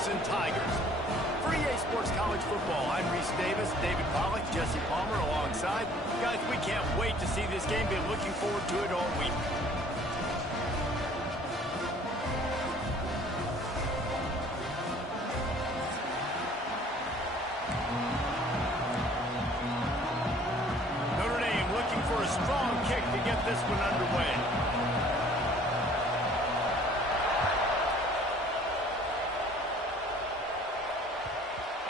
Clemson Tigers. For EA Sports College Football, I'm Reese Davis, David Pollack, Jesse Palmer alongside. Guys, we can't wait to see this game. Been looking forward to it all week. Notre Dame looking for a strong kick to get this one underway.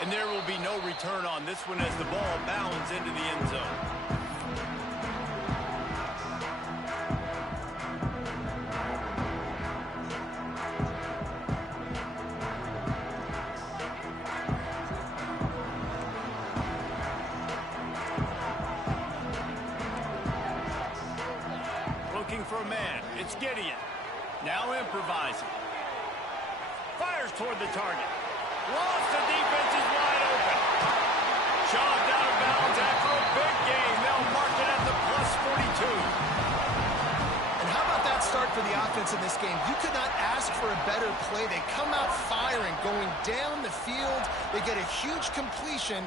And there will be no return on this one as the ball bounds into the end zone. Looking for a man. It's Gideon. Now improvising. Fires toward the target. Lost, the defense is wide open. Shoved out of bounds after a big gain. They'll mark it at the +42. And how about that start for the offense in this game? You could not ask for a better play. They come out firing, going down the field. They get a huge completion.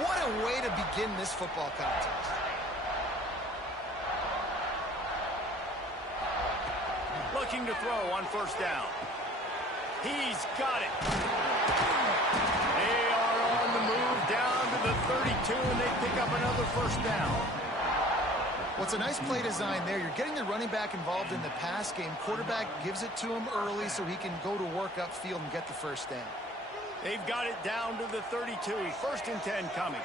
What a way to begin this football contest. Looking to throw on first down. He's got it. They are on the move down to the 32, and they pick up another first down. What's a nice play design there? You're getting the running back involved in the pass game. Quarterback gives it to him early so he can go to work upfield and get the first down. They've got it down to the 32. 1st and 10 coming.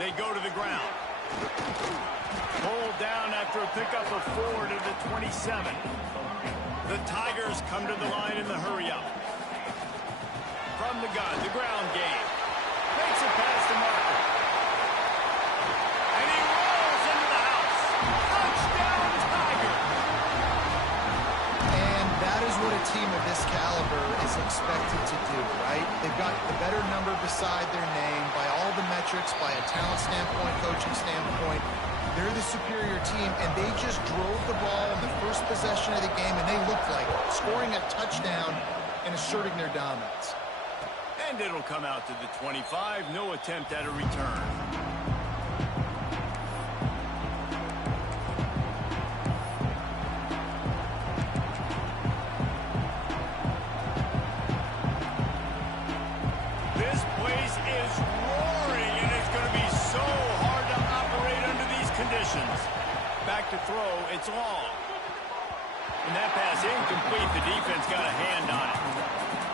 They go to the ground. Pulled down after a pickup of 4 to the 27. The Tigers come to the line in the hurry-up. From the gun, the ground game. Makes a pass to Marker. And he rolls into the house. Touchdown, Tigers! And that is what a team of this caliber is expected to do, right? They've got the better number beside their name by all the metrics, by a talent standpoint, coaching standpoint. They're the superior team, and they just drove the ball in the first possession of the game, and they looked like it, scoring a touchdown and asserting their dominance. And it'll come out to the 25. No attempt at a return. This place is roaring, and it's going to be so hard to operate under these conditions. Back to throw. It's long. And that pass incomplete. The defense got a hand on it.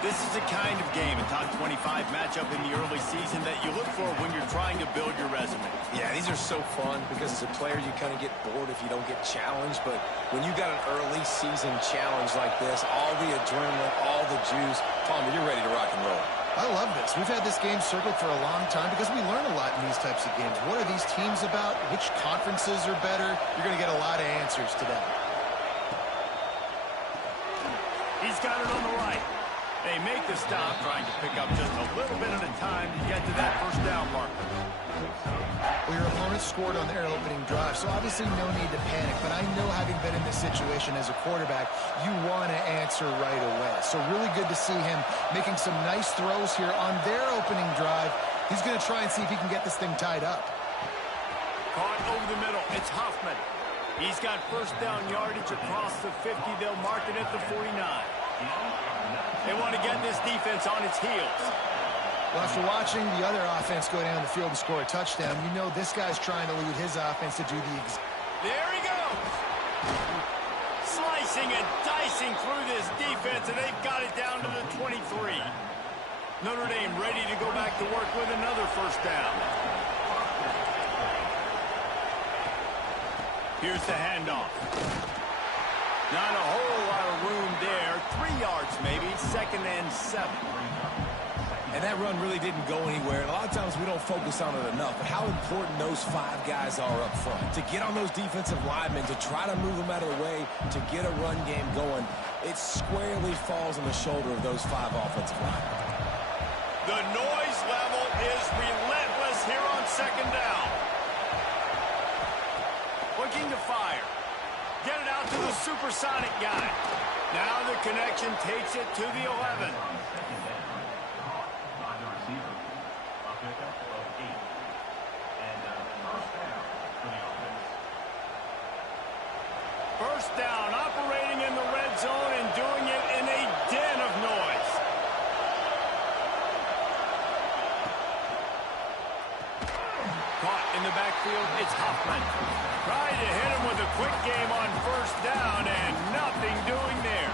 This is the kind of game, a top 25 matchup in the early season that you look for when you're trying to build your resume. Yeah, these are so fun because as a player, you kind of get bored if you don't get challenged. But when you got an early season challenge like this, all the adrenaline, all the juice, Palmer, you're ready to rock and roll. I love this. We've had this game circled for a long time because we learn a lot in these types of games. What are these teams about? Which conferences are better? You're going to get a lot of answers today. He's got it on the right. They make the stop, trying to pick up just a little bit at a time to get to that first down marker. Well, your opponent scored on their opening drive, so obviously no need to panic. But I know, having been in this situation as a quarterback, you want to answer right away. So really good to see him making some nice throws here on their opening drive. He's going to try and see if he can get this thing tied up. Caught over the middle. It's Huffman. He's got first down yardage across the 50. They'll mark it at the 49. They want to get this defense on its heels. Well, after watching the other offense go down the field and score a touchdown, you know this guy's trying to lead his offense to do the exact. There he goes. Slicing and dicing through this defense, and they've got it down to the 23. Notre Dame ready to go back to work with another first down. Here's the handoff. Not a whole lot of room there. 3 yards maybe. 2nd and 7. And that run really didn't go anywhere. And a lot of times we don't focus on it enough. But how important those 5 guys are up front. To get on those defensive linemen, to try to move them out of the way, to get a run game going, it squarely falls on the shoulder of those 5 offensive linemen. The noise level is relentless here on 2nd down. Looking to fire. Get it out to the supersonic guy. Now the connection takes it to the 11. First down, operating in the red zone and doing it in a den of noise. Caught in the backfield, it's Hoffman. Trying to hit him with a quick game on first down and nothing doing there.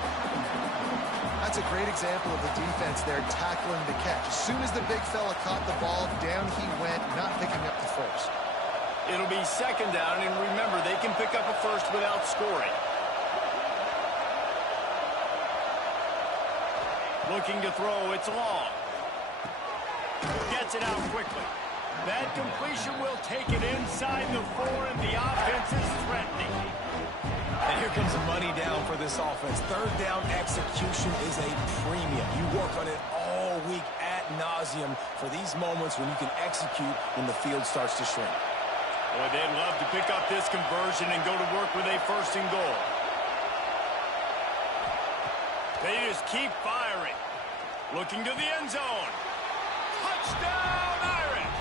That's a great example of the defense there tackling the catch. As soon as the big fella caught the ball, down he went, not picking up the first. It'll be second down, and remember, they can pick up a first without scoring. Looking to throw, it's long. Gets it out quickly. That completion will take it inside the 4, and the offense is threatening. And here comes the money down for this offense. Third down execution is a premium. You work on it all week ad nauseum for these moments when you can execute when the field starts to shrink. Boy, they'd love to pick up this conversion and go to work with a first and goal. They just keep firing. Looking to the end zone. Touchdown, Irish!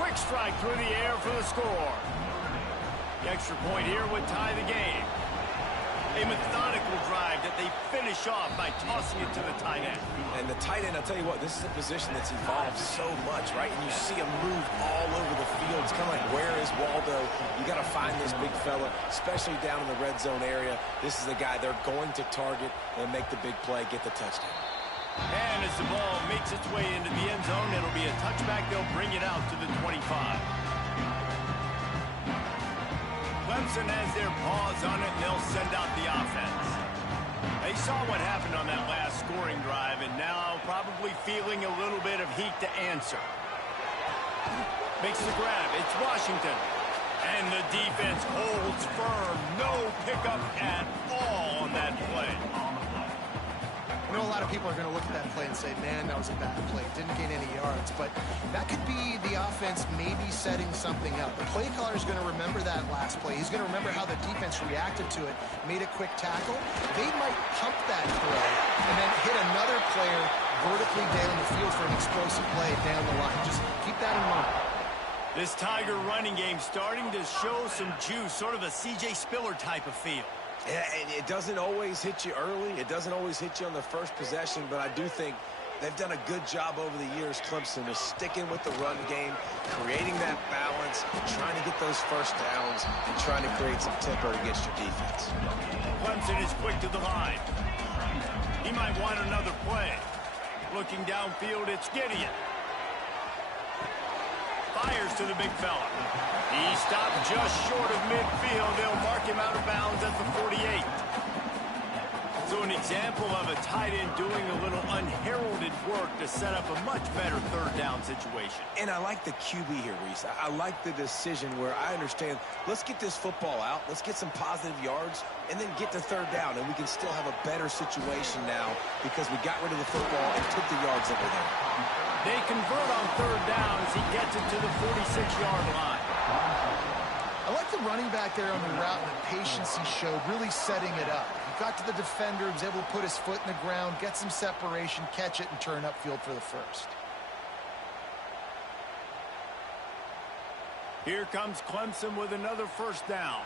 Quick strike through the air for the score. The extra point here would tie the game. A methodical drive that they finish off by tossing it to the tight end. And the tight end, I'll tell you what, this is a position that's evolved so much, right? And you see him move all over the field. It's kind of like, where is Waldo? You got to find this big fella, especially down in the red zone area. This is the guy they're going to target and make the big play, get the touchdown. And as the ball makes its way into the end zone, it'll be a touchback. They'll bring it out to the 25. Clemson has their paws on it, and they'll send out the offense. They saw what happened on that last scoring drive, and now probably feeling a little bit of heat to answer. Makes the grab. It's Washington. And the defense holds firm. No pickup at all on that play. I know a lot of people are going to look at that play and say, man, that was a bad play. Didn't gain any yards. But that could be the offense maybe setting something up. The play caller is going to remember that last play. He's going to remember how the defense reacted to it, made a quick tackle. They might pump that throw and then hit another player vertically down the field for an explosive play down the line. Just keep that in mind. This Tiger running game starting to show some juice, sort of a C.J. Spiller type of feel. Yeah, and it doesn't always hit you early. It doesn't always hit you on the first possession, but I do think they've done a good job over the years, Clemson, of sticking with the run game, creating that balance, trying to get those first downs, and trying to create some tempo against your defense. Clemson is quick to the line. He might want another play. Looking downfield, it's Gideon. Fires to the big fella. He stopped just short of midfield. They'll mark him out of bounds at the 48. So an example of a tight end doing a little unheralded work to set up a much better third down situation. And I like the QB here, Reese. I like the decision where I understand, let's get this football out, let's get some positive yards, and then get to third down, and we can still have a better situation now because we got rid of the football and took the yards that were there. They convert on third down as he gets it to the 46-yard line. I like the running back there on the route and the patience he showed, really setting it up. He got to the defender, was able to put his foot in the ground, get some separation, catch it, and turn upfield for the first. Here comes Clemson with another first down.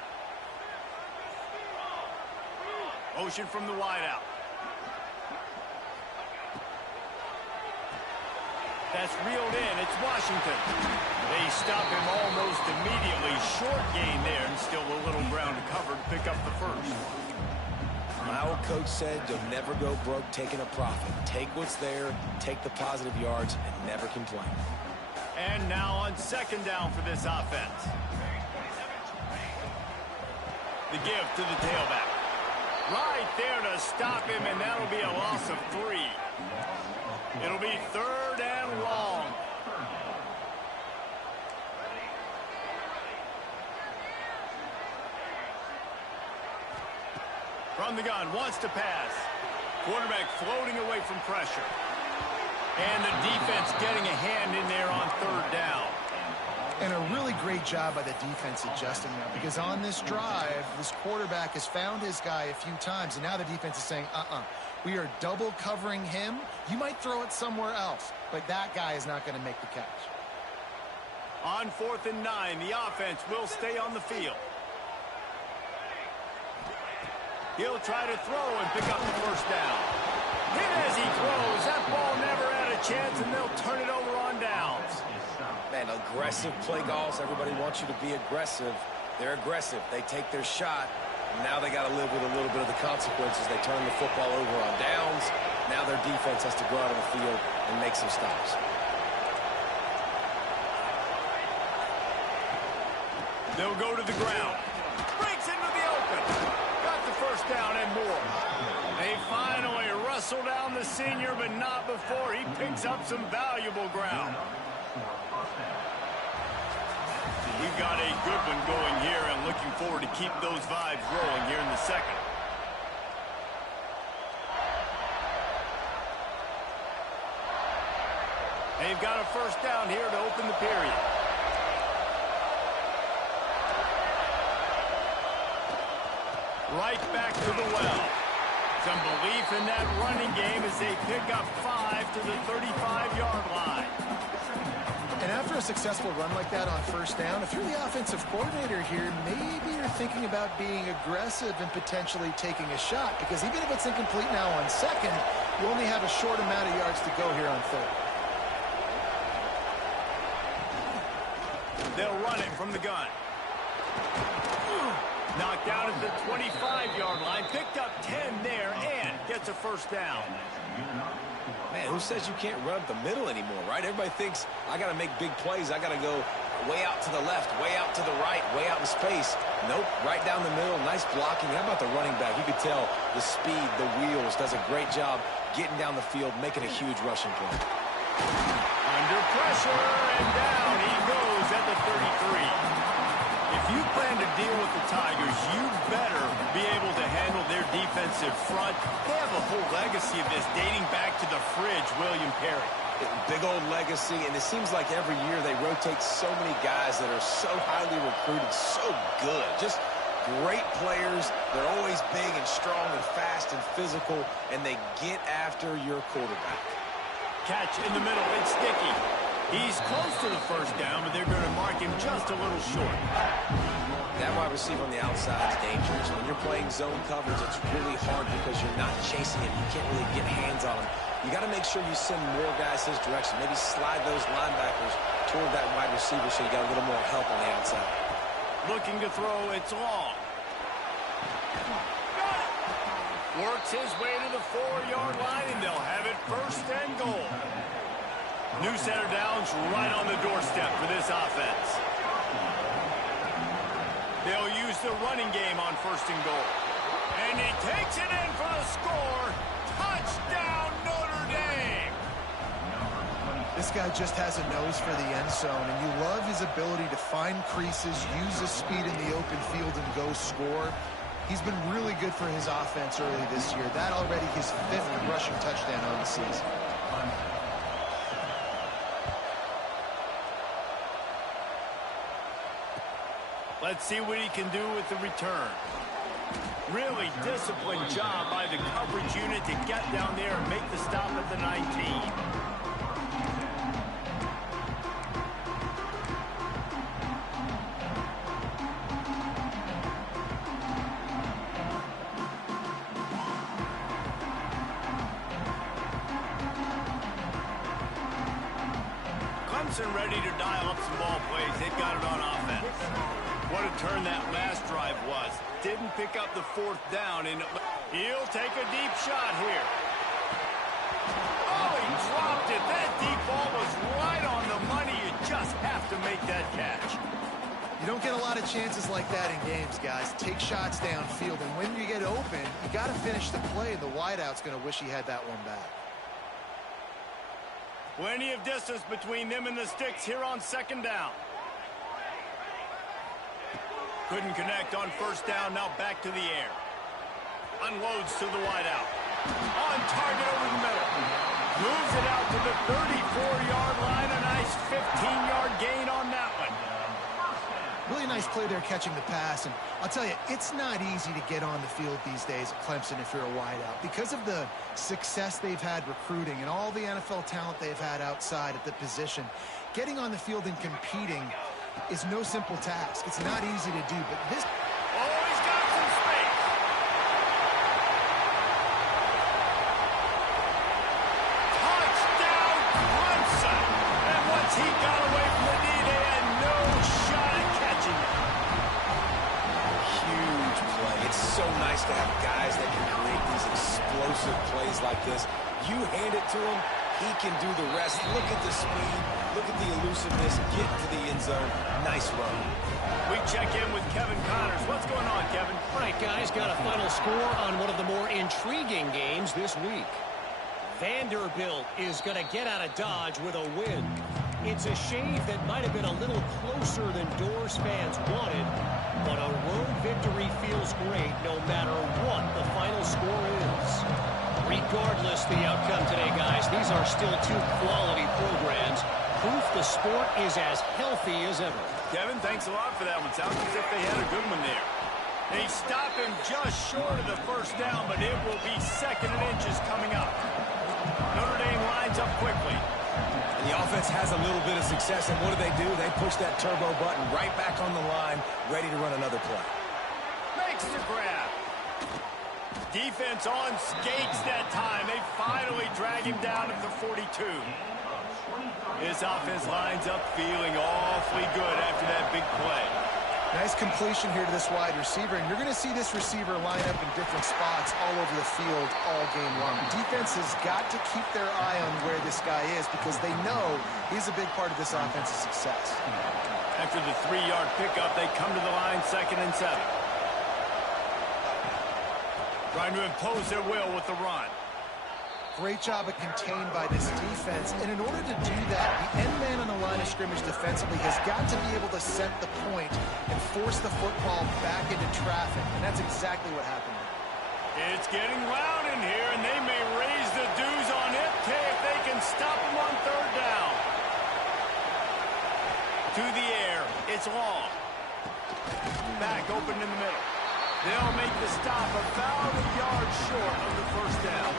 Motion from the wideout. That's reeled in. It's Washington. They stop him almost immediately. Short gain there, and still a little ground to cover to pick up the first. My old coach said you'll never go broke taking a profit. Take what's there, take the positive yards, and never complain. And now on second down for this offense. The give to the tailback. Right there to stop him, and that'll be a loss of 3. It'll be third and long. From the gun, wants to pass. Quarterback floating away from pressure. And the defense getting a hand in there on third down. And a really great job by the defense adjusting now, because on this drive, this quarterback has found his guy a few times, and now the defense is saying, we are double covering him. You might throw it somewhere else, but that guy is not going to make the catch. On 4th and 9, the offense will stay on the field. He'll try to throw and pick up the first down. Hit as he throws. That ball never had a chance, and they'll turn it over on downs. Man, aggressive play calls. Everybody wants you to be aggressive. They're aggressive. They take their shot. Now they got to live with a little bit of the consequences. They turn the football over on downs. Now their defense has to go out on the field and make some stops. They'll go to the ground. Breaks into the open. Got the first down and more. They finally wrestle down the senior, but not before he picks up some valuable ground. We've got a good one going here, and looking forward to keep those vibes rolling here in the second. They've got a first down here to open the period. Right back to the well. Some belief in that running game as they pick up 5 to the 35-yard line. And after a successful run like that on first down, if you're the offensive coordinator here, maybe you're thinking about being aggressive and potentially taking a shot, because even if it's incomplete now on second, you only have a short amount of yards to go here on third. They'll run it from the gun. Knocked down at the 25-yard line, picked up 10 there, and gets a first down. Man, who says you can't run up the middle anymore, right? Everybody thinks, I got to make big plays. I got to go way out to the left, way out to the right, way out in space. Nope, right down the middle. Nice blocking. How about the running back? You could tell the speed, the wheels, does a great job getting down the field, making a huge rushing play. Under pressure, and down he goes at the 33. If you plan to deal with the Tigers, you better be able to handle their defensive front. They have a whole legacy of this dating back to the fridge, William Perry. Big old legacy, and it seems like every year they rotate so many guys that are so highly recruited, so good. Just great players. They're always big and strong and fast and physical, and they get after your quarterback. Catch in the middle. It's Sticky. He's close to the first down, but they're going to mark him just a little short. That wide receiver on the outside is dangerous. When you're playing zone coverage, it's really hard because you're not chasing him. You can't really get hands on him. You got to make sure you send more guys his direction. Maybe slide those linebackers toward that wide receiver so you got a little more help on the outside. Looking to throw. It's long. Works his way to the 4-yard line, and they'll have it first and goal. New center downs right on the doorstep for this offense. They'll use the running game on first and goal. And he takes it in for the score. Touchdown, Notre Dame! This guy just has a nose for the end zone, and you love his ability to find creases, use his speed in the open field, and go score. He's been really good for his offense early this year. That already his 5th rushing touchdown on the season. Let's see what he can do with the return. Really disciplined job by the coverage unit to get down there and make the stop at the 19. Clemson ready to dial up some ball plays. They've got it on offense. What a turn that last drive was. Didn't pick up the 4th down, and he'll take a deep shot here. Oh, he dropped it. That deep ball was right on the money. You just have to make that catch. You don't get a lot of chances like that in games, guys. Take shots downfield, and when you get open, you got to finish the play. The wideout's going to wish he had that one back. Plenty of distance between them and the sticks here on second down. Couldn't connect on first down, now back to the air. Unloads to the wideout. On target over the middle. Moves it out to the 34-yard line. A nice 15-yard gain on that one. Really nice play there catching the pass. And I'll tell you, it's not easy to get on the field these days at Clemson if you're a wideout. Because of the success they've had recruiting and all the NFL talent they've had outside at the position, getting on the field and competing is no simple task. It's not easy to do, but this... Oh, he's got some space. Touchdown, Clemson. And once he got away from the knee, they had no shot at catching it. Huge play. It's so nice to have guys that can create these explosive plays like this. You hand it to him, he can do the rest. Look at the speed. Look at the elusiveness. Get to the end zone. Nice run. We check in with Kevin Connors. What's going on, Kevin? All right, guys, got a final score on one of the more intriguing games this week. Vanderbilt is going to get out of Dodge with a win. It's a shave that might have been a little closer than Doors fans wanted, but a road victory feels great no matter what the final score is. Regardless the outcome today, guys, these are still two quality programs. Proof the sport is as healthy as ever. Kevin, thanks a lot for that one. Sounds as if they had a good one there. They stop him just short of the first down, but it will be 2nd and inches coming up. Notre Dame lines up quickly. And the offense has a little bit of success, and what do? They push that turbo button right back on the line, ready to run another play. Makes the grab. Defense on skates that time. They finally drag him down at the 42. This offense lines up feeling awfully good after that big play. Nice completion here to this wide receiver, and you're going to see this receiver line up in different spots all over the field all game long. Defense has got to keep their eye on where this guy is because they know he's a big part of this offense's success. After the 3-yard pickup, they come to the line 2nd and 7. Trying to impose their will with the run. Great job of contained by this defense. And in order to do that, the end man on the line of scrimmage defensively has got to be able to set the point and force the football back into traffic. And that's exactly what happened. It's getting loud in here, and they may raise the dues on it if they can stop them on 3rd down. To the air. It's long. Back open in the middle. They'll make the stop about a yard short of the first down.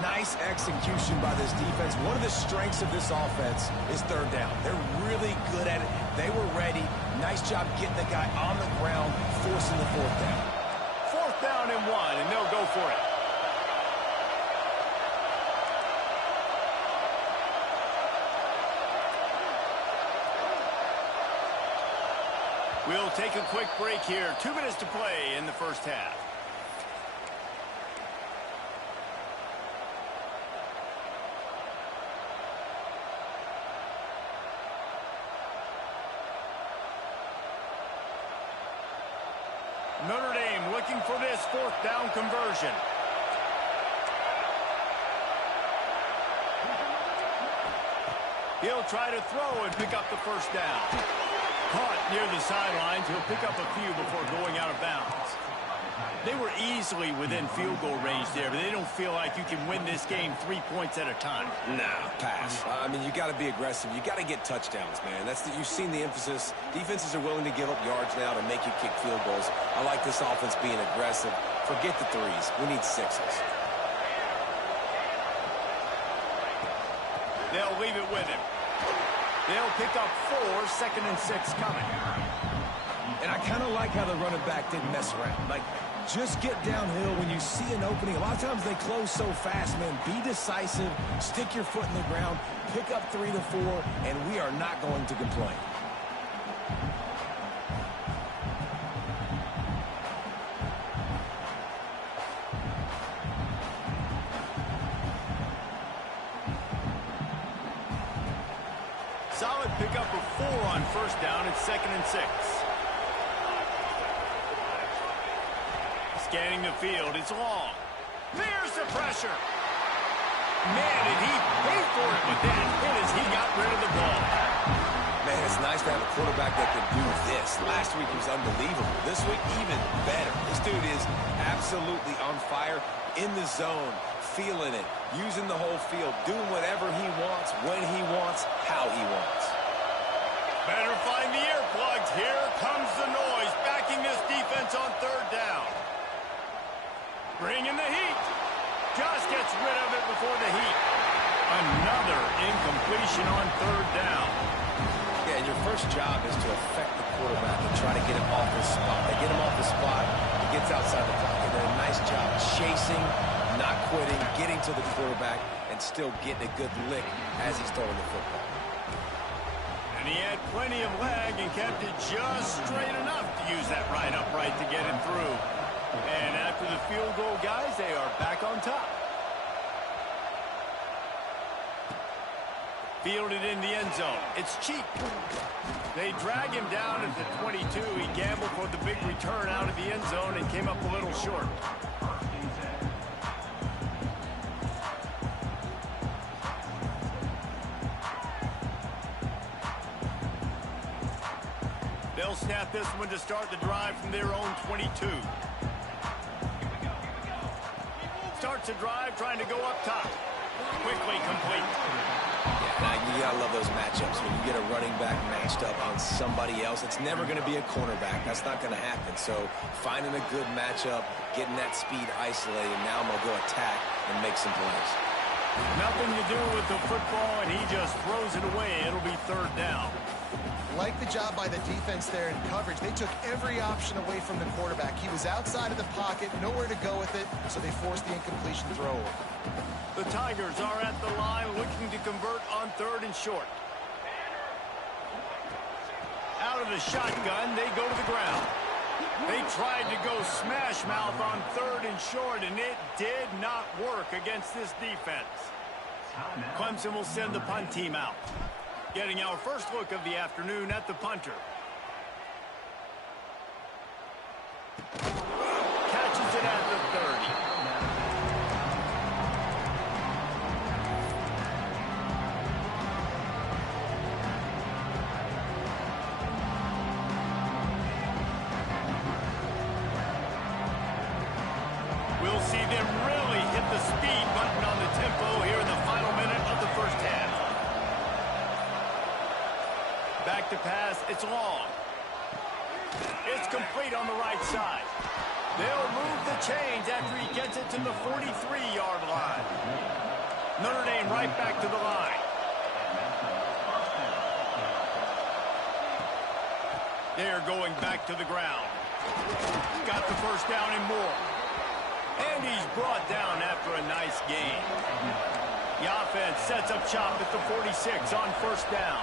Nice execution by this defense. One of the strengths of this offense is 3rd down. They're really good at it. They were ready. Nice job getting the guy on the ground, forcing the 4th down. 4th down and 1, and they'll go for it. We'll take a quick break here. 2 minutes to play in the first half. Notre Dame looking for this 4th down conversion. He'll try to throw and pick up the first down. Caught near the sidelines. He'll pick up a few before going out of bounds. They were easily within field goal range there, but they don't feel like you can win this game 3 points at a time. Nah, pass. I mean, you got to be aggressive. You got to get touchdowns, man. You've seen the emphasis. Defenses are willing to give up yards now to make you kick field goals. I like this offense being aggressive. Forget the 3s. We need 6s. They'll leave it with him. They'll pick up 4, 2nd and 6 coming. And I kind of like how the running back didn't mess around. Like, just get downhill when you see an opening. A lot of times they close so fast, man. Be decisive, stick your foot in the ground, pick up 3 to 4, and we are not going to complain. Solid pickup of 4 on 1st down. It's 2nd and 6. Scanning the field. It's long. There's the pressure. Man, did he pay for it with that hit as he got rid of the ball. Man, it's nice to have a quarterback that can do this. Last week he was unbelievable. This week, even better. This dude is absolutely on fire, in the zone, feeling it, using the whole field, doing whatever he wants, when he wants, how he wants. Better find the earplugs. Here comes the noise, backing this defense on third down. Bringing the heat. Just gets rid of it before the heat. Another incompletion on third down. Yeah, and your first job is to affect the quarterback and try to get him off his spot. They get him off the spot, he gets outside the pocket. They're a nice job chasing, not quitting, getting to the quarterback, and still getting a good lick as he's throwing the football. And he had plenty of leg and kept it just straight enough to use that right upright to get it through. And after the field goal, guys, they are back on top. Fielded in the end zone. It's cheap. They drag him down at the 22. He gambled for the big return out of the end zone and came up a little short. They'll snap this one to start the drive from their own 22. Starts the drive trying to go up top. Quickly complete. Now, you gotta love those matchups. When you get a running back matched up on somebody else, it's never going to be a cornerback. That's not going to happen. So finding a good matchup, getting that speed isolated, now I'm going to go attack and make some plays. Nothing to do with the football, and he just throws it away. It'll be third down. Like the job by the defense there in coverage. They took every option away from the quarterback. He was outside of the pocket, nowhere to go with it, so they forced the incompletion throw. The Tigers are at the line looking to convert on third and short. Out of the shotgun, they go to the ground. They tried to go smash mouth on third and short, and it did not work against this defense. Clemson will send the punt team out. Getting our first look of the afternoon at the punter. Catches it at the 30. We'll see them really hit the speed button on the tempo here in the final minute of the first half. Back to pass, it's long. It's complete on the right side. They'll move the chains after he gets it to the 43-yard line. Notre Dame right back to the line. They're going back to the ground. Got the first down and more. And he's brought down after a nice gain. The offense sets up shop at the 46 on first down.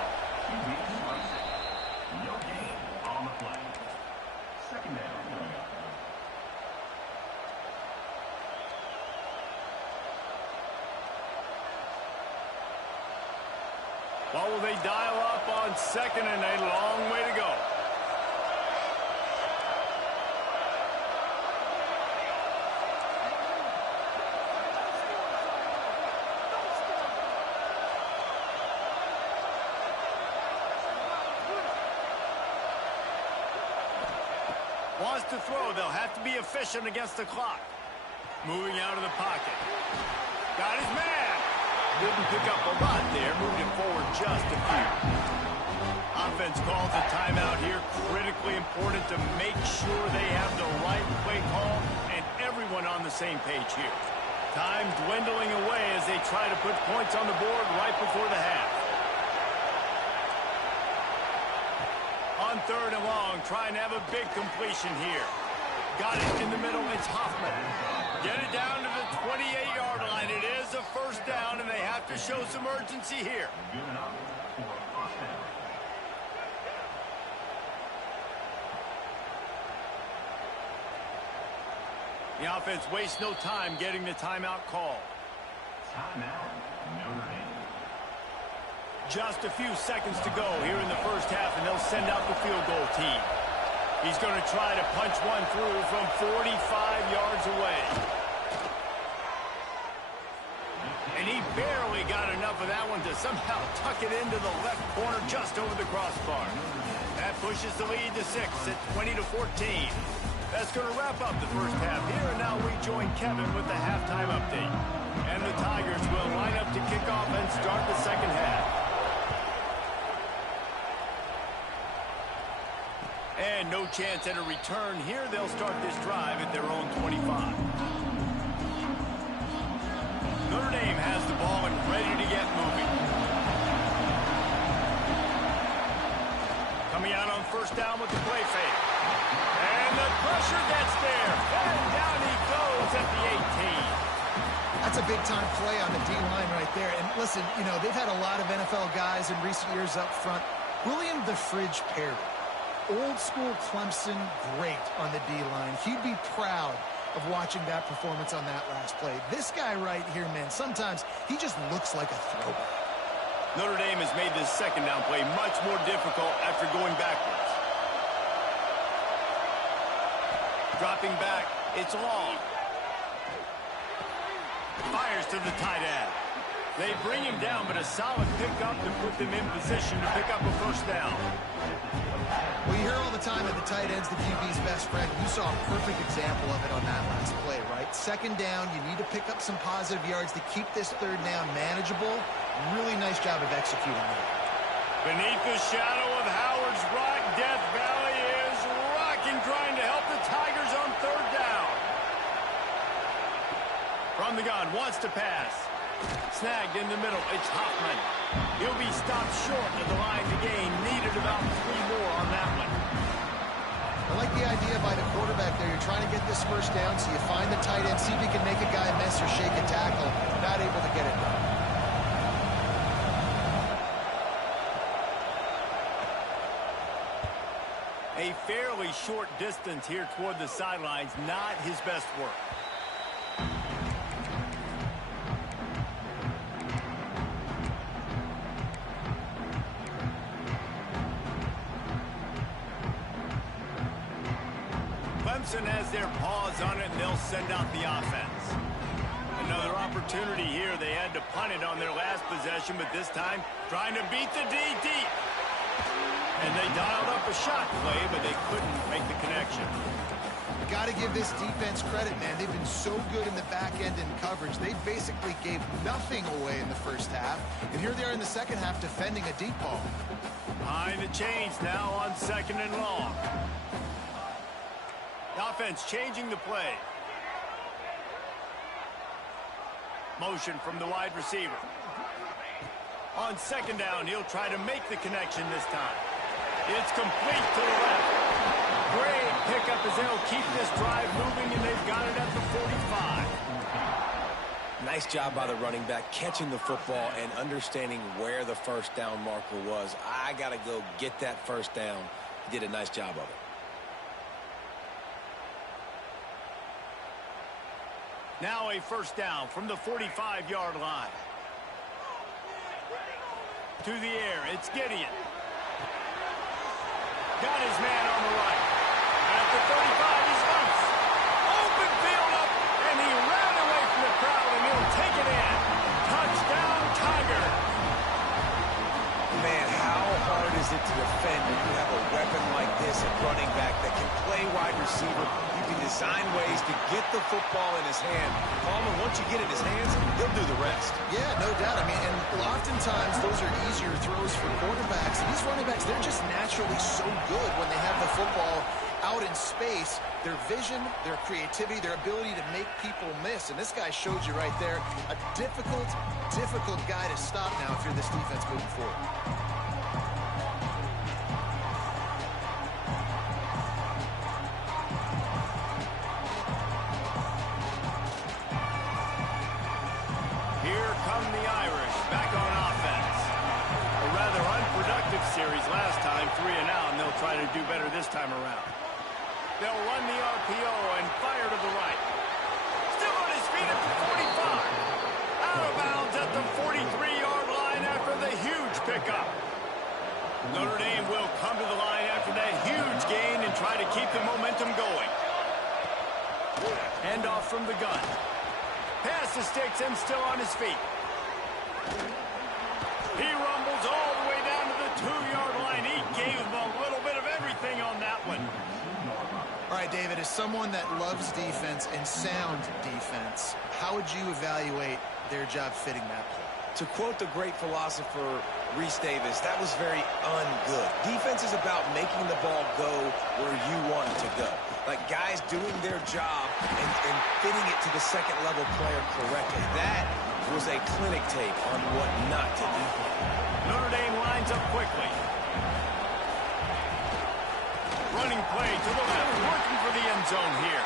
What will they dial up on second and a long way to go? Wants to throw. They'll have to be efficient against the clock. Moving out of the pocket. Got his man. Didn't pick up a lot there. Moved it forward just a few. Offense calls a timeout here. Critically important to make sure they have the right play call and everyone on the same page here. Time dwindling away as they try to put points on the board right before the half. On third and long, trying to have a big completion here. Got it in the middle, it's Hoffman. Get it down to the 28-yard line. It is a first down, and they have to show some urgency here. The offense wastes no time getting the timeout call. Timeout, Notre Dame. Just a few seconds to go here in the first half, and they'll send out the field goal team. He's going to try to punch one through from 45 yards away. And he barely got enough of that one to somehow tuck it into the left corner just over the crossbar. That pushes the lead to 6 at 20-14. That's going to wrap up the first half here, and now we join Kevin with the halftime update. And the Tigers will line up to kick off and start the second half. And no chance at a return here. They'll start this drive at their own 25. Notre Dame has the ball and ready to get moving. Coming out on first down with the play fake. And the pressure gets there. And down he goes at the 18. That's a big-time play on the D-line right there. And listen, you know, they've had a lot of NFL guys in recent years up front. William the Fridge Perry, old-school Clemson great on the D-line. He'd be proud of watching that performance on that last play. This guy right here, man, sometimes he just looks like a throwback. Notre Dame has made this second down play much more difficult after going backwards. Dropping back, it's long. Fires to the tight end. They bring him down, but a solid pickup to put them in position to pick up a first down. Well, you hear all the time that the tight end's the QB's best friend. You saw a perfect example of it on that last play, right? Second down, you need to pick up some positive yards to keep this third down manageable. Really nice job of executing that. Beneath the shadow of Howard's Rock, Death Valley is rocking, trying to help the Tigers on third down. From the gun, wants to pass. Snagged in the middle, it's Hoffman. He'll be stopped short of the line to gain. Needed about 3 more on that one. I like the idea by the quarterback there. You're trying to get this first down, so you find the tight end, see if you can make a guy miss or shake a tackle. Not able to get it done. A fairly short distance here toward the sidelines, not his best work. Clemson has their paws on it, and they'll send out the offense. Another opportunity here. They had to punt it on their last possession, but this time trying to beat the D deep. And they dialed up a shot play, but they couldn't make the connection. Got to give this defense credit, man. They've been so good in the back end in coverage. They basically gave nothing away in the first half. And here they are in the second half defending a deep ball. Behind the chains now on second and long. The offense changing the play. Motion from the wide receiver. On second down, he'll try to make the connection this time. It's complete to the left. Great pickup as they'll keep this drive moving, and they've got it at the 45. Nice job by the running back, catching the football and understanding where the first down marker was. I got to go get that first down. He did a nice job of it. Now a first down from the 45-yard line. To the air, it's Gideon. Got his man on the right. At the 35, he's loose. Open field up, and he ran away from the crowd, and he'll take it in. Touchdown, Tiger. Man, how hard is it to defend when you have a weapon like this at running back that can play wide receiver? You can design ways to get the football in his hand. Coleman, once you get it in his hands, he'll do the rest. Yeah, no doubt. I mean, and oftentimes those are easier throws for quarterbacks. These running backs, they're just naturally so good when they have the football out in space. Their vision, their creativity, their ability to make people miss. And this guy showed you right there, a difficult guy to stop now if you're this defense moving forward. Here come the Irish back on offense. A rather unproductive series last time, 3 and out, and they'll try to do better this time around. They'll run the RPO and fire to the right. Still on his feet at the 45. Out of bounds at the 43-yard line after the huge pickup. Notre Dame will come to the line after that huge gain and try to keep the momentum going. Hand off from the gun. Pass to sticks and still on his feet. He rumbles all the way down to the 2-yard line. He gave him a little bit of everything on that one. All right, David, as someone that loves defense and sound defense, how would you evaluate their job fitting that play? To quote the great philosopher Reese Davis, that was very ungood. Defense is about making the ball go where you want it to go. Like guys doing their job and fitting it to the second-level player correctly. That was a clinic tape on what not to do. Notre Dame lines up quickly. Running play to the left, working for the end zone here.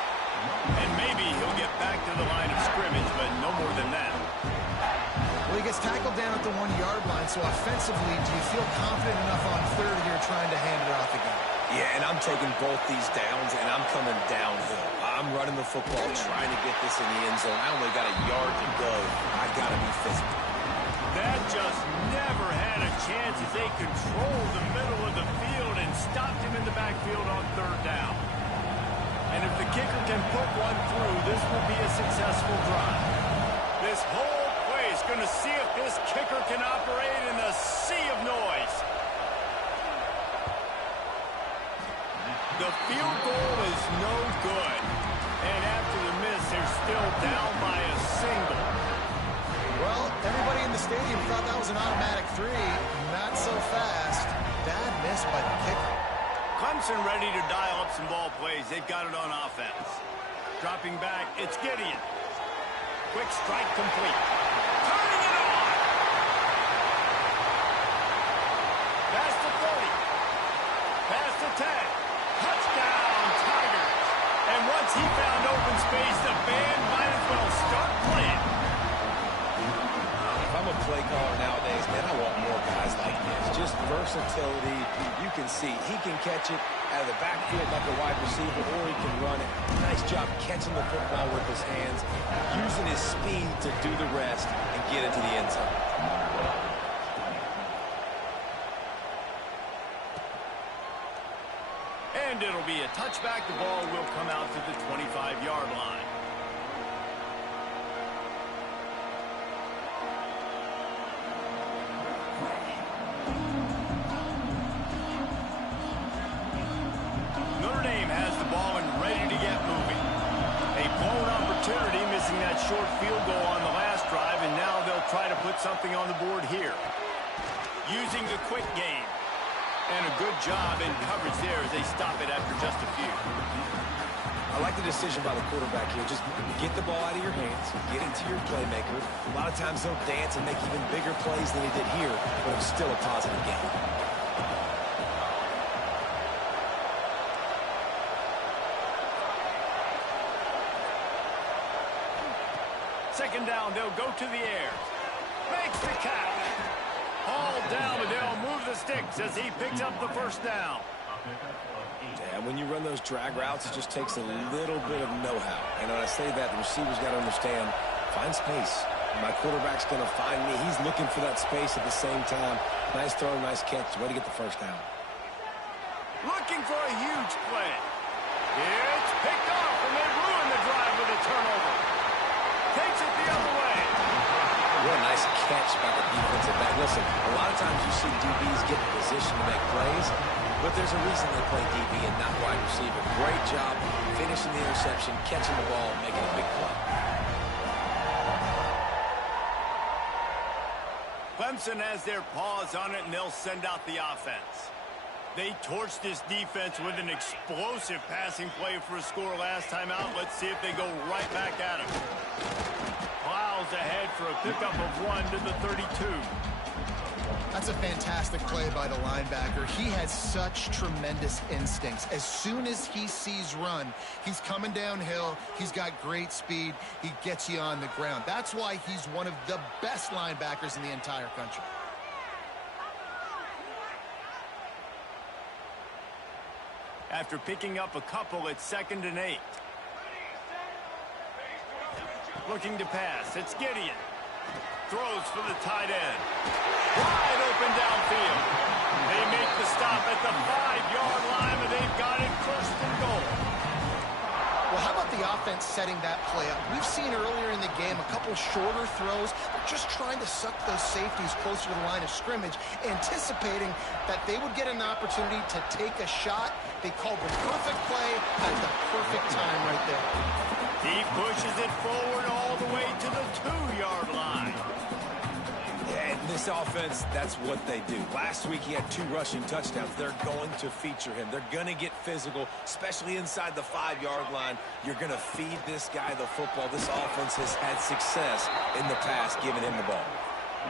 And maybe he'll get back to the line of scrimmage, but no more than that. Well, he gets tackled down at the 1-yard line, so offensively, do you feel confident enough on third here trying to hand it off again? Yeah, and I'm taking both these downs, and I'm coming downhill. I'm running the football, trying to get this in the end zone. I only got a yard to go. I got to be physical. That just never had a chance as they controlled the middle of the field and stopped him in the backfield on third down. And if the kicker can put one through, this will be a successful drive. This whole play is going to see if this kicker can operate in the sea of noise. The field goal is no good. And after the miss, they're still down by a single. Well, everybody in the stadium thought that was an automatic 3. Not so fast. Bad miss by the kicker. Clemson ready to dial up some ball plays. They've got it on offense. Dropping back, it's Gideon. Quick strike complete. Turning it on! Pass to 30. Pass to 10. Touchdown, Tigers. And once he found open space, the band might as well start playing. If I'm a play caller nowadays, man, I want more guys like this. Just versatility. You can see he can catch it out of the backfield like a wide receiver, or he can run it. Nice job catching the football with his hands, using his speed to do the rest and get into the end zone. And it'll be a touchback. The ball will come out to the 25-yard line. Notre Dame has the ball and ready to get moving. A blown opportunity, missing that short field goal on the last drive, and now they'll try to put something on the board here. Using the quick game. And a good job in coverage there as they stop it after just a few. I like the decision by the quarterback here. Just get the ball out of your hands, get it to your playmaker. A lot of times they'll dance and make even bigger plays than he did here, but it's still a positive game. Second down, they'll go to the air. Makes the catch. Hauled down, and they'll move the sticks as he picks up the first down. Yeah, when you run those drag routes, it just takes a little bit of know-how. And when I say that, the receiver's got to understand, find space. My quarterback's going to find me. He's looking for that space at the same time. Nice throw, nice catch. Way to get the first down. Looking for a huge play. It's picked off, and they ruin the drive with a turnover. Takes it the other way. What a nice catch by the defensive back. Listen, a lot of times you see DBs get in position to make plays, but there's a reason they play DB and not wide receiver. Great job finishing the interception, catching the ball, making a big play. Clemson has their paws on it, and they'll send out the offense. They torched this defense with an explosive passing play for a score last time out. Let's see if they go right back at him. Plows ahead for a pickup of 1 to the 32. That's a fantastic play by the linebacker. He has such tremendous instincts. As soon as he sees run, he's coming downhill. He's got great speed. He gets you on the ground. That's why he's one of the best linebackers in the entire country. After picking up a couple, it's 2nd and 8. Looking to pass. It's Gideon. Throws for the tight end. Wide open downfield. They make the stop at the 5-yard line, and they've got it 1st and goal. Well, how about the offense setting that play up? We've seen earlier in the game a couple shorter throws. They're just trying to suck those safeties closer to the line of scrimmage, anticipating that they would get an opportunity to take a shot. They called the perfect play at the perfect time right there. He pushes it forward all the way to the 2-yard line. This offense, that's what they do. Last week, he had 2 rushing touchdowns. They're going to feature him. They're going to get physical, especially inside the 5-yard line. You're going to feed this guy the football. This offense has had success in the past giving him the ball.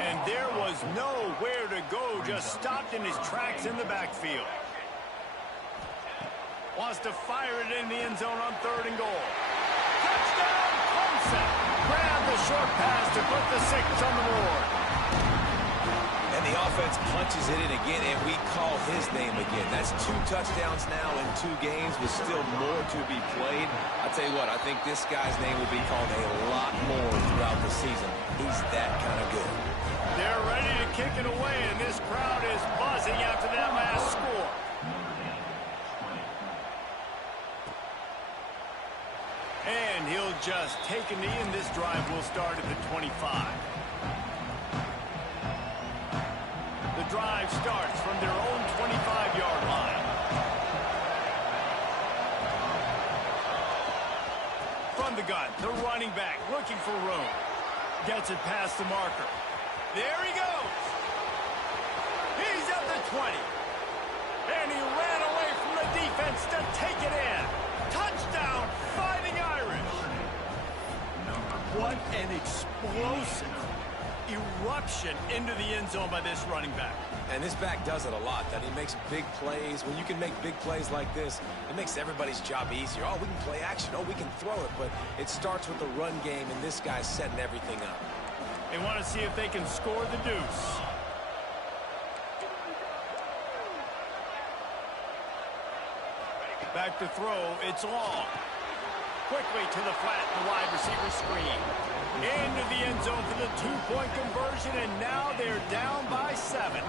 And there was nowhere to go, just stopped in his tracks in the backfield. Wants to fire it in the end zone on 3rd and goal. Touchdown, Clemson. Grab the short pass to put the 6 on the board. And the offense punches it in again, and we call his name again. That's 2 touchdowns now in 2 games with still more to be played. I'll tell you what, I think this guy's name will be called a lot more throughout the season. He's that kind of good. They're ready to kick it away, and this crowd is buzzing after that last score. And he'll just take a knee, and this drive will start at the 25. The drive starts from their own 25-yard line. From the gun, the running back looking for room. Gets it past the marker. There he goes. He's at the 20. And he ran away from the defense to take it in. Touchdown, Fighting Irish. What an explosive eruption into the end zone by this running back. And this back does it a lot, that he makes big plays. When you can make big plays like this, it makes everybody's job easier. Oh, we can play action. Oh, we can throw it. But it starts with the run game, and this guy's setting everything up. They want to see if they can score the deuce. Back to throw, it's long. Quickly to the flat, the wide receiver screen. Into the end zone for the 2-point conversion, and now they're down by 7.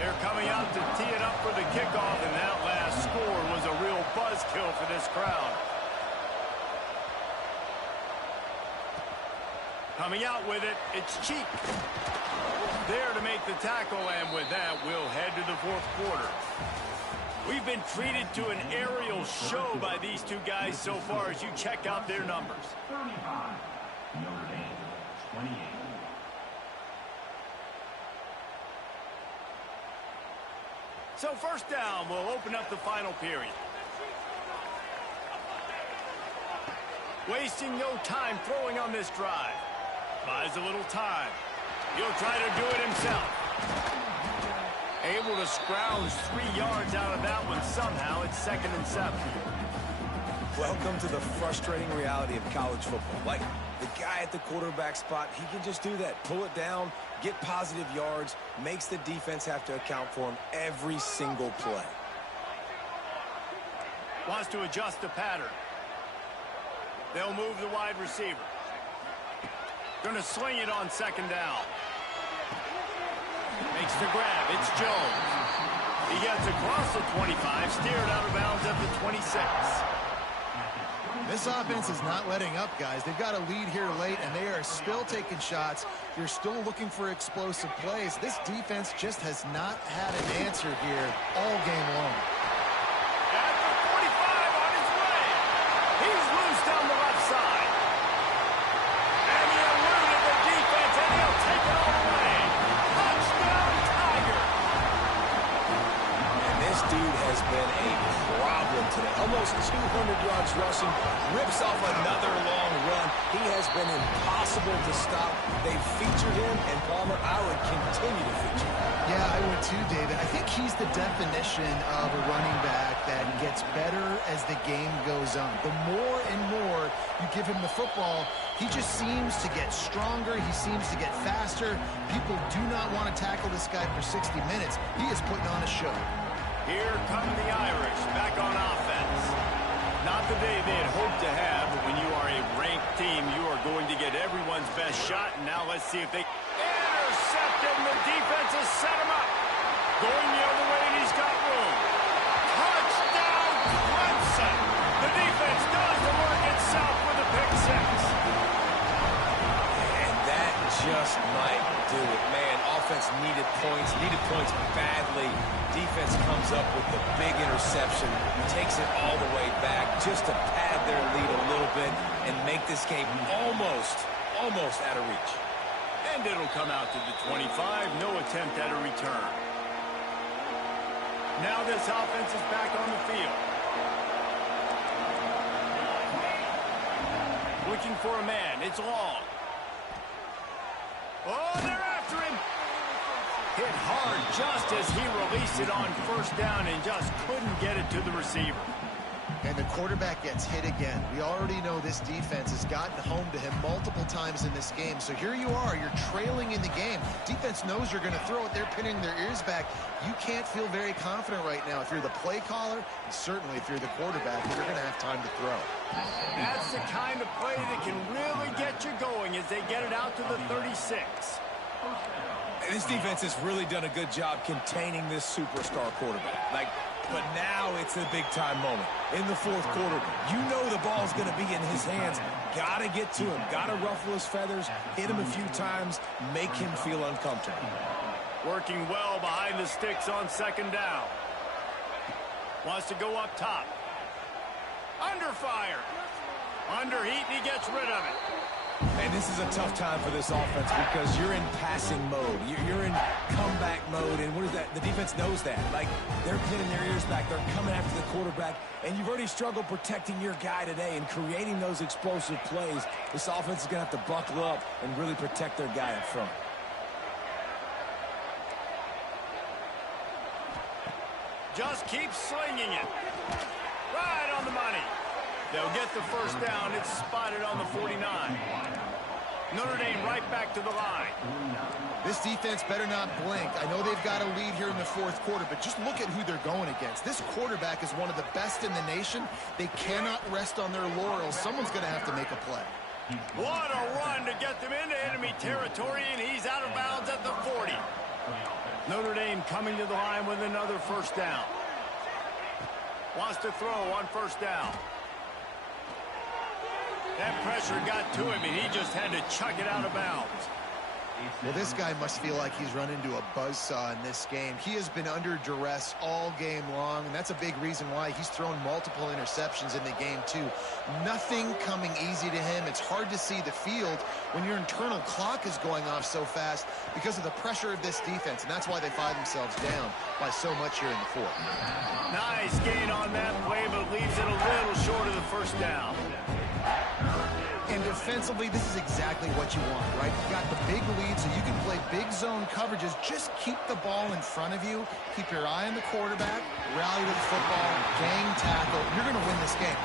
They're coming out to tee it up for the kickoff, and that last score was a real buzzkill for this crowd. Coming out with it, it's Cheek. There to make the tackle, and with that, we'll head to the 4th quarter. We've been treated to an aerial show by these 2 guys so far as you check out their numbers. 35, Notre Dame, 28. So 1st down, we'll open up the final period. Wasting no time throwing on this drive. Buys a little time. He'll try to do it himself. Able to scrounge 3 yards out of that one somehow. It's 2nd and 7. Welcome to the frustrating reality of college football. Like, the guy at the quarterback spot, he can just do that. Pull it down, get positive yards, makes the defense have to account for him every single play. Wants to adjust the pattern. They'll move the wide receiver. Going to sling it on 2nd down. Makes the grab. It's Jones. He gets across the 25, steered out of bounds at the 26. This offense is not letting up, guys. They've got a lead here late, and they are still taking shots. They're still looking for explosive plays. This defense just has not had an answer here all game long. At the 45 on his way. He's loose down the left side. And he eluded the defense, and he'll take it all the way. Touchdown, Tiger. And this dude has been a problem today. Almost 200 yards rushing, rips off another long run. He has been impossible to stop. They've featured him, and Palmer, I would continue to feature him. Yeah, I would too, David. I think he's the definition of a running back that gets better as the game goes on. The more and more you give him the football, he just seems to get stronger. He seems to get faster. People do not want to tackle this guy for 60 minutes. He is putting on a show. Here come the Irish back on offense. Not the day they had hoped to have, but when you are a ranked team, you are going to get everyone's best shot. And now let's see if they intercepted, and the defense has set him up. Going the other way, and he's got room. Touchdown, Clemson. The defense does the work itself with a pick 6. And that just might do it. Man, offense needed points badly. Defense comes up with the big interception, takes it all the way back just to pad their lead a little bit and make this game almost out of reach. And it'll come out to the 25. No attempt at a return. Now this offense is back on the field. Looking for a man. It's long. Oh, they're after him. Hit hard just as he released it on first down and just couldn't get it to the receiver. And the quarterback gets hit again. We already know this defense has gotten home to him multiple times in this game. So here you are, you're trailing in the game. Defense knows you're going to throw it. They're pinning their ears back. You can't feel very confident right now if you're the play caller, and certainly if you're the quarterback, you're going to have time to throw. That's the kind of play that can really get you going as they get it out to the 36. And this defense has really done a good job containing this superstar quarterback. But now it's a big-time moment. In the fourth quarter, you know the ball's going to be in his hands. Got to get to him. Got to ruffle his feathers, hit him a few times, make him feel uncomfortable. Working well behind the sticks on second down. Wants to go up top. Under fire. Under heat, and he gets rid of it. And this is a tough time for this offense because you're in passing mode. You're in comeback mode, and what is that? The defense knows that. They're pinning their ears back. They're coming after the quarterback, and you've already struggled protecting your guy today and creating those explosive plays. This offense is going to have to buckle up and really protect their guy up front. Just keep slinging it. Right on the money. They'll get the first down. It's spotted on the 49. Notre Dame right back to the line. This defense better not blink. I know they've got a lead here in the fourth quarter, but just look at who they're going against. This quarterback is one of the best in the nation. They cannot rest on their laurels. Someone's going to have to make a play. What a run to get them into enemy territory, and he's out of bounds at the 40. Notre Dame coming to the line with another first down. Wants to throw on first down. That pressure got to him, and he just had to chuck it out of bounds. Well, this guy must feel like he's run into a buzzsaw in this game. He has been under duress all game long, and that's a big reason why he's thrown multiple interceptions in the game, too. Nothing coming easy to him. It's hard to see the field when your internal clock is going off so fast because of the pressure of this defense, and that's why they find themselves down by so much here in the fourth. Nice gain on that play, but leaves it a little short of the first down. And defensively, this is exactly what you want, right? You've got the big lead, so you can play big zone coverages. Just keep the ball in front of you. Keep your eye on the quarterback. Rally to the football. Gang tackle. You're going to win this game.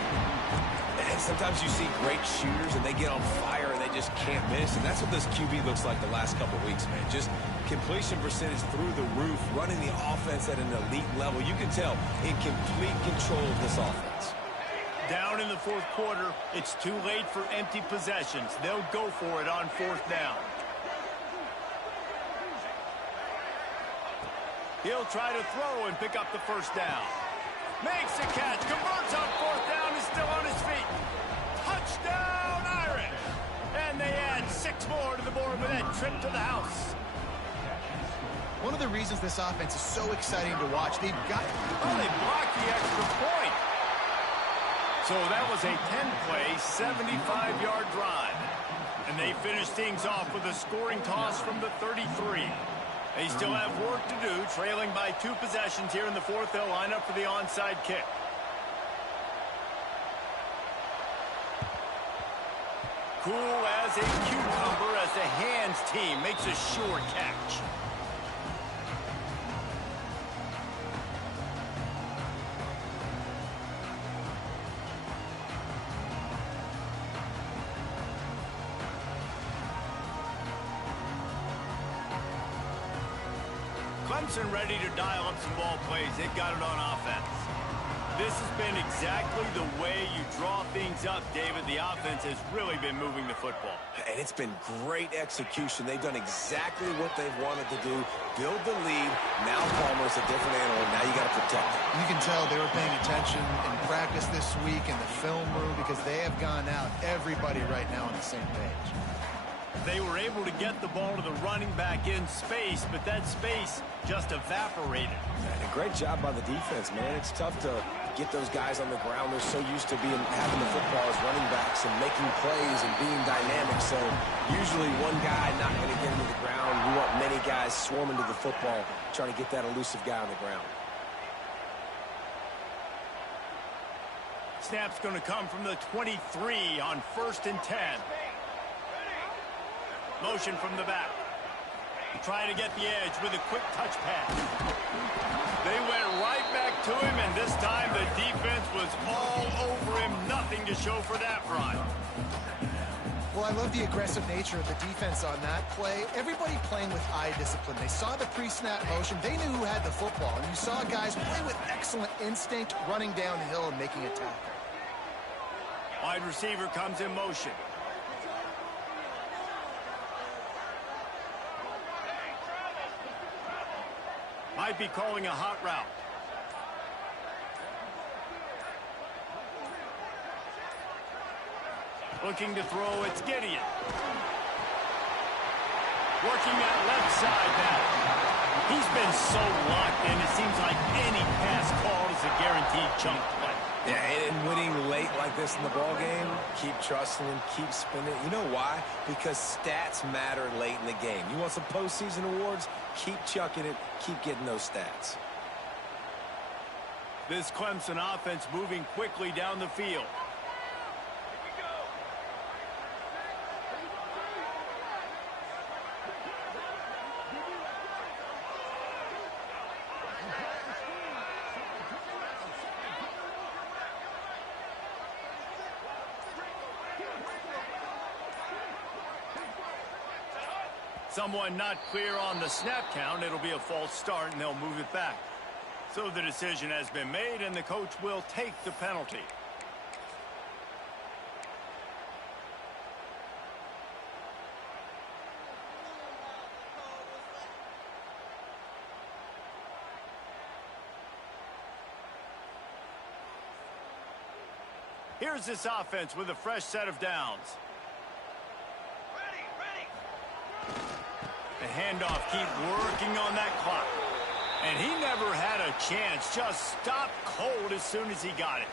And sometimes you see great shooters, and they get on fire, and they just can't miss. And that's what this QB looks like the last couple weeks, man. Just completion percentage through the roof, running the offense at an elite level. You can tell in complete control of this offense. Down in the fourth quarter, it's too late for empty possessions. They'll go for it on fourth down. He'll try to throw and pick up the first down. Makes a catch, converts on fourth down, is still on his feet. Touchdown, Irish! And they add 6 more to the board with that trip to the house. One of the reasons this offense is so exciting to watch, they've got... Oh, they blocked the extra point. So that was a 10-play, 75-yard drive. And they finish things off with a scoring toss from the 33. They still have work to do, trailing by 2 possessions here in the fourth. They'll line up for the onside kick. Cool as a cucumber as the hands team makes a sure catch. Clemson ready to dial up some ball plays. They've got it on offense. This has been exactly the way you draw things up, David. The offense has really been moving the football. And it's been great execution. They've done exactly what they've wanted to do. Build the lead. Now Palmer's a different animal. Now you got to protect it. You can tell they were paying attention in practice this week in the film room because they have gone out, everybody right now on the same page. They were able to get the ball to the running back in space, but that space just evaporated. And a great job by the defense, man. It's tough to get those guys on the ground. They're so used to having the football as running backs and making plays and being dynamic. So usually one guy not going to get into the ground. You want many guys swarming to the football, trying to get that elusive guy on the ground. Snap's going to come from the 23 on 1st and 10. Motion from the back. Trying to get the edge with a quick touch pass. They went right back to him, and this time the defense was all over him. Nothing to show for that run. Well, I love the aggressive nature of the defense on that play. Everybody playing with eye discipline. They saw the pre-snap motion. They knew who had the football. And you saw guys play with excellent instinct, running downhill and making a tackle. Wide receiver comes in motion. Might be calling a hot route. Looking to throw, it's Gideon. Working that left side now. He's been so locked in, it seems like any pass call is a guaranteed chunk play. Yeah, and winning late like this in the ball game, keep trusting him, keep spinning. You know why? Because stats matter late in the game. You want some postseason awards? Keep chucking it, keep getting those stats. This Clemson offense moving quickly down the field. Someone not clear on the snap count. It'll be a false start, and they'll move it back. So the decision has been made, and the coach will take the penalty. Here's this offense with a fresh set of downs. The handoff, keep working on that clock. And he never had a chance, just stopped cold as soon as he got it.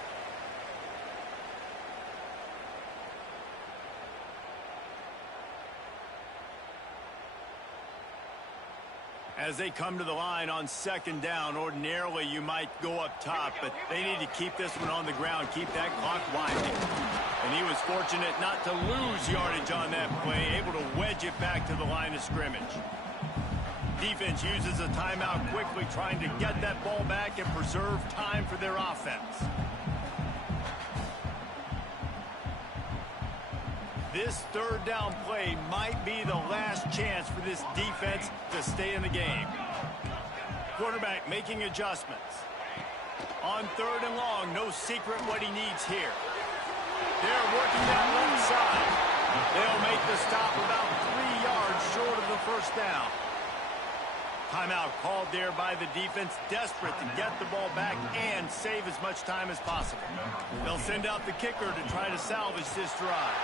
As they come to the line on 2nd down, ordinarily you might go up top, but they need to keep this one on the ground, keep that clock winding. And he was fortunate not to lose yardage on that play, able to wedge it back to the line of scrimmage. Defense uses a timeout quickly, trying to get that ball back and preserve time for their offense. This 3rd down play might be the last chance for this defense to stay in the game. Quarterback making adjustments. On 3rd and long, no secret what he needs here. They're working that left side. They'll make the stop about 3 yards short of the 1st down. Timeout called there by the defense, desperate to get the ball back and save as much time as possible. They'll send out the kicker to try to salvage this drive.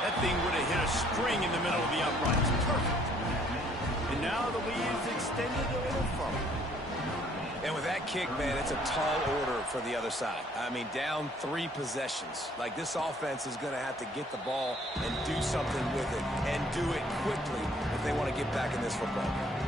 That thing would have hit a string in the middle of the uprights. Perfect. And now the lead is extended a little further. And with that kick, man, it's a tall order for the other side. I mean, down 3 possessions. Like, this offense is going to have to get the ball and do something with it, and do it quickly if they want to get back in this football game.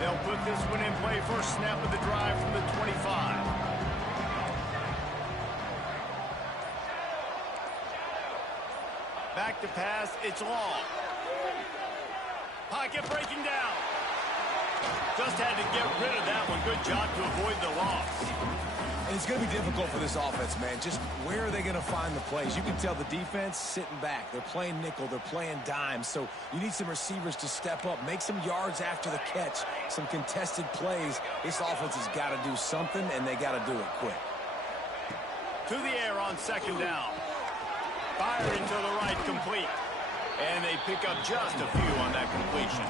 They'll put this one in play. First snap of the drive from the 25. Back to pass, it's long. Pocket breaking down. Just had to get rid of that one. Good job to avoid the loss. And it's going to be difficult for this offense, man. Just where are they going to find the plays? You can tell the defense sitting back. They're playing nickel. They're playing dime. So you need some receivers to step up, make some yards after the catch, some contested plays. This offense has got to do something, and they got to do it quick. To the air on 2nd down. Firing to the right, complete. And they pick up just a few on that completion.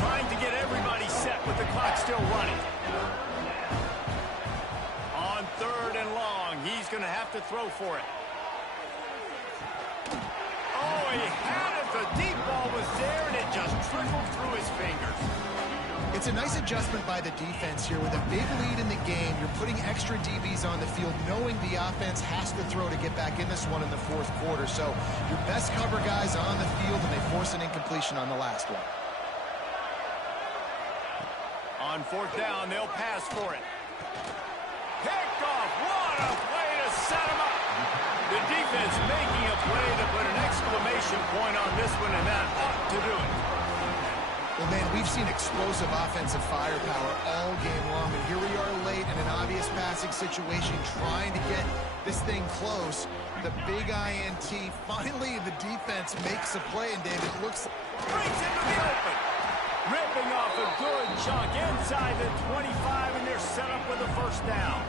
Trying to get everybody set with the clock still running. On 3rd and long, he's going to have to throw for it. Oh, he had it, The deep ball was there, and it just trickled through his fingers. It's a nice adjustment by the defense here. With a big lead in the game, you're putting extra DBs on the field, knowing the offense has to throw to get back in this one in the fourth quarter. So your best cover guys on the field, and they force an incompletion on the last one. On fourth down, they'll pass for it. Picked off. What a play to set him up. The defense making a play to put an exclamation point on this one, and that ought to do it. Well, man, we've seen explosive offensive firepower all game long, and here we are late in an obvious passing situation trying to get this thing close. The big INT, finally the defense makes a play, and David looks... Breaks into the open. Ripping off a good chunk inside the 25, and they're set up with a first down.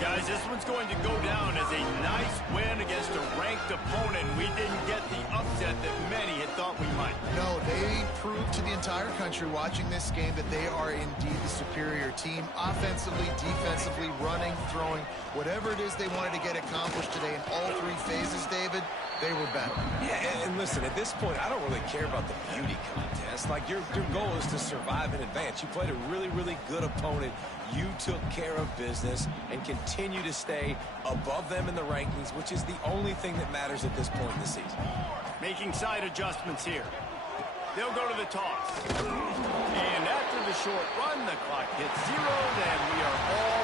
Guys, this one's going to go down as a nice win against a ranked opponent. We didn't get the upset that many had thought we might. No, they proved to the entire country watching this game that they are indeed the superior team. Offensively, defensively, running, throwing, whatever it is they wanted to get accomplished today in all three phases, David, they were better. Yeah, and listen, at this point, I don't really care about the beauty contest. Like, your goal is to survive and advance. You played a really, really good opponent. You took care of business and continue to stay above them in the rankings, which is the only thing that matters at this point in the season. Making side adjustments here. They'll go to the toss. And after the short run, the clock hits 0, and we are all